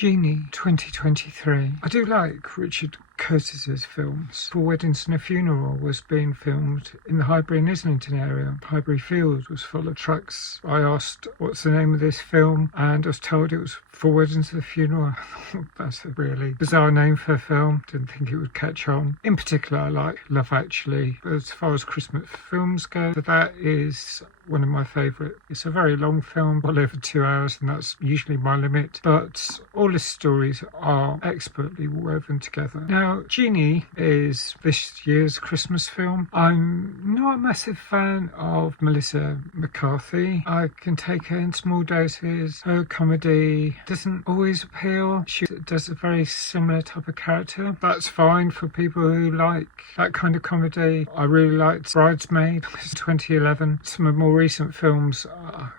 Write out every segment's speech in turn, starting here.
Genie 2023. I do like Richard Curtis's films. For Weddings and a Funeral was being filmed in the Highbury and Islington area. Highbury Field was full of trucks. I asked what's the name of this film and I was told it was For Weddings and a Funeral. That's a really bizarre name for a film. Didn't think it would catch on. In particular, I like Love Actually. But as far as Christmas films go, that is one of my favourite. It's a very long film, well over 2 hours, and that's usually my limit. But all the stories are expertly woven together. Now, Genie is this year's Christmas film. I'm not a massive fan of Melissa McCarthy. I can take her in small doses. Her comedy doesn't always appeal. She does a very similar type of character. That's fine for people who like that kind of comedy. I really liked Bridesmaid. It's 2011. Some of more recent films,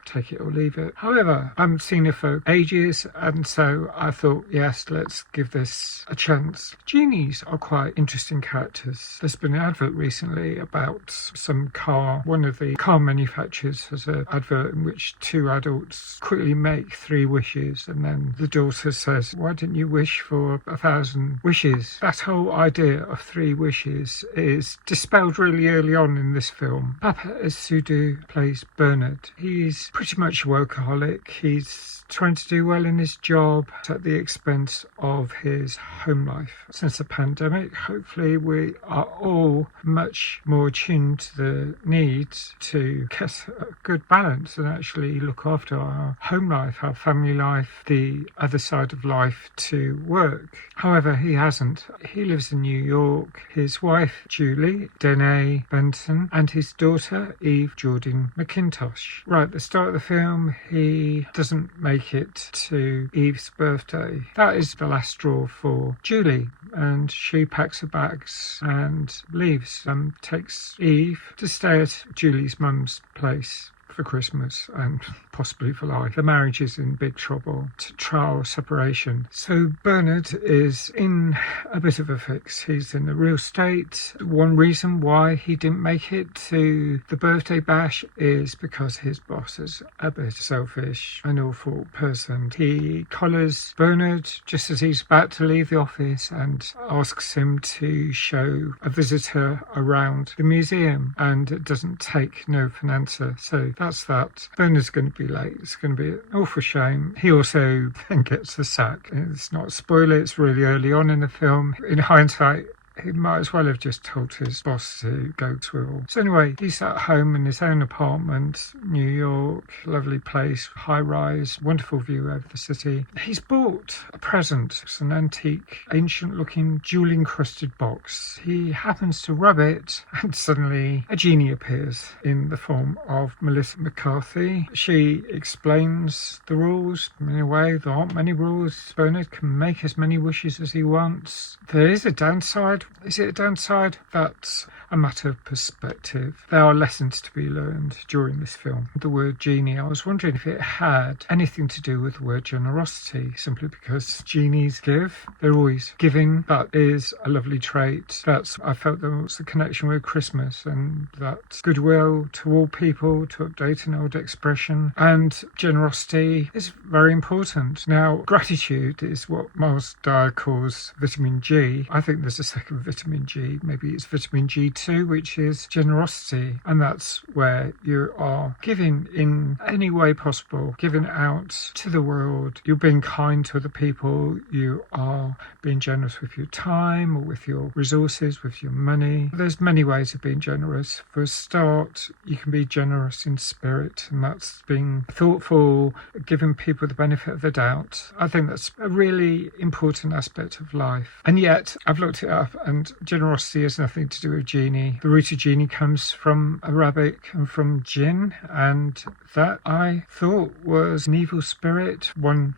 take it or leave it. However, I haven't seen her for ages, and so I thought, yes, let's give this a chance. Genies are quite interesting characters. There's been an advert recently about some car. One of the car manufacturers has an advert in which two adults quickly make 3 wishes, and then the daughter says, why didn't you wish for 1,000 wishes? That whole idea of 3 wishes is dispelled really early on in this film. Papaa Essiedu plays Bernard. He's pretty much a workaholic. He's trying to do well in his job at the expense of his home life. Since the pandemic, hopefully we are all much more attuned to the need to get a good balance and actually look after our home life, our family life, the other side of life to work. However, he hasn't. He lives in New York. His wife, Julie Dene Benson, and his daughter, Eve Jordan McIntosh. Right at the start of the film, he doesn't make it to Eve's birthday. That is the last straw for Julie, and she packs her bags and leaves and takes Eve to stay at Julie's mum's place for Christmas and possibly for life. The marriage is in big trouble. Trial separation. So Bernard is in a bit of a fix. He's in a real state. One reason why he didn't make it to the birthday bash is because his boss is a bit selfish, an awful person. He collars Bernard just as he's about to leave the office and asks him to show a visitor around the museum, and it doesn't take no for an answer. So that's that. Bernard's going to be late. It's going to be an awful shame. He also then gets the sack. It's not a spoiler. It's really early on in the film. In hindsight, he might as well have just told his boss to go swivel. So anyway, he's at home in his own apartment, New York, lovely place, high rise, wonderful view over the city. He's bought a present. It's an antique, ancient looking jewel encrusted box. He happens to rub it and suddenly a genie appears in the form of Melissa McCarthy. She explains the rules. In a way, there aren't many rules. Bernard can make as many wishes as he wants. There is a downside. Is it a downside? That's a matter of perspective. There are lessons to be learned during this film. The word genie, I was wondering if it had anything to do with the word generosity, simply because genies give. They're always giving. That is a lovely trait. I felt there was a connection with Christmas, and that goodwill to all people, to update an old expression, and generosity is very important. Now, gratitude is what Miles Dyer calls vitamin G. I think there's a second vitamin G. Maybe it's vitamin G2, which is generosity, and that's where you are giving in any way possible, giving out to the world. You're being kind to other people. You are being generous with your time or with your resources, with your money. There's many ways of being generous. For a start, you can be generous in spirit, and that's being thoughtful, giving people the benefit of the doubt. I think that's a really important aspect of life. And yet, I've looked it up, and generosity has nothing to do with genie. The root of genie comes from Arabic and from jinn, and that I thought was an evil spirit. One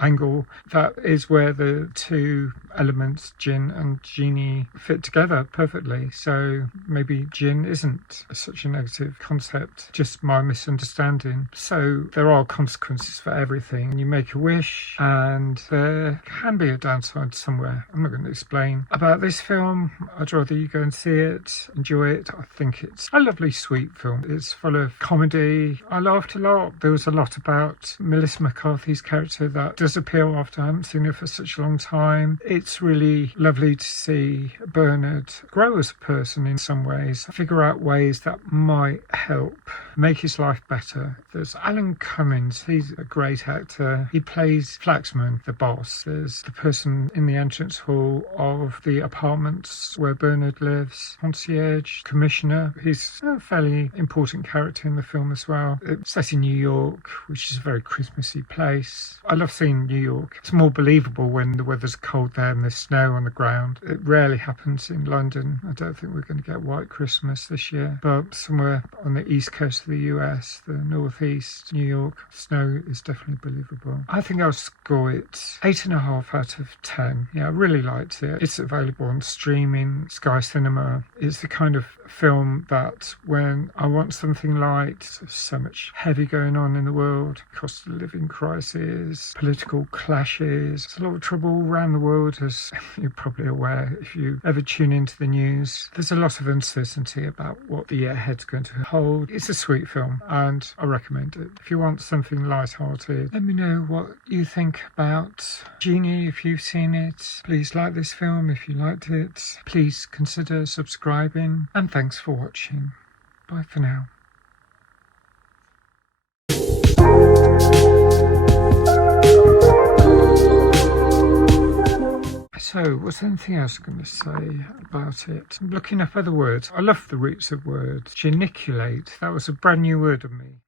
angle, that is where the two elements, jinn and genie, fit together perfectly. So maybe jinn isn't such a negative concept, just my misunderstanding. So there are consequences for everything. You make a wish and there can be a downside somewhere. I'm not going to explain about this film. I'd rather you go and see it, enjoy it. I think it's a lovely, sweet film. It's full of comedy. I laughed a lot. There was a lot about Melissa McCarthy's character that does appeal after I haven't seen it for such a long time. It's really lovely to see Bernard grow as a person in some ways, figure out ways that might help make his life better. There's Alan Cummins, he's a great actor. He plays Flaxman, the boss. There's the person in the entrance hall of the apartments where Bernard lives, concierge, commissioner. He's a fairly important character in the film as well. It's set in New York, which is a very Christmassy place. I love seeing New York. It's more believable when the weather's cold there and there's snow on the ground. It rarely happens in London. I don't think we're going to get White Christmas this year, but somewhere on the east coast of the US, the northeast, New York, snow is definitely believable. I think I'll score it 8.5 out of 10. Yeah, I really liked it. It's available on streaming, Sky Cinema. It's the kind of film that when I want something light, there's so much heavy going on in the world, cost of living crisis, political clashes, there's a lot of trouble around the world, as you're probably aware if you ever tune into the news. There's a lot of uncertainty about what the year ahead's going to hold. It's a sweet film and I recommend it. If you want something light-hearted, let me know what you think about Genie if you've seen it. Please like this film if you liked it. Please consider subscribing, and thanks for watching. Bye for now. So, was there anything else I'm going to say about it? I'm looking up other words. I love the roots of words. Geniculate. That was a brand new word of me.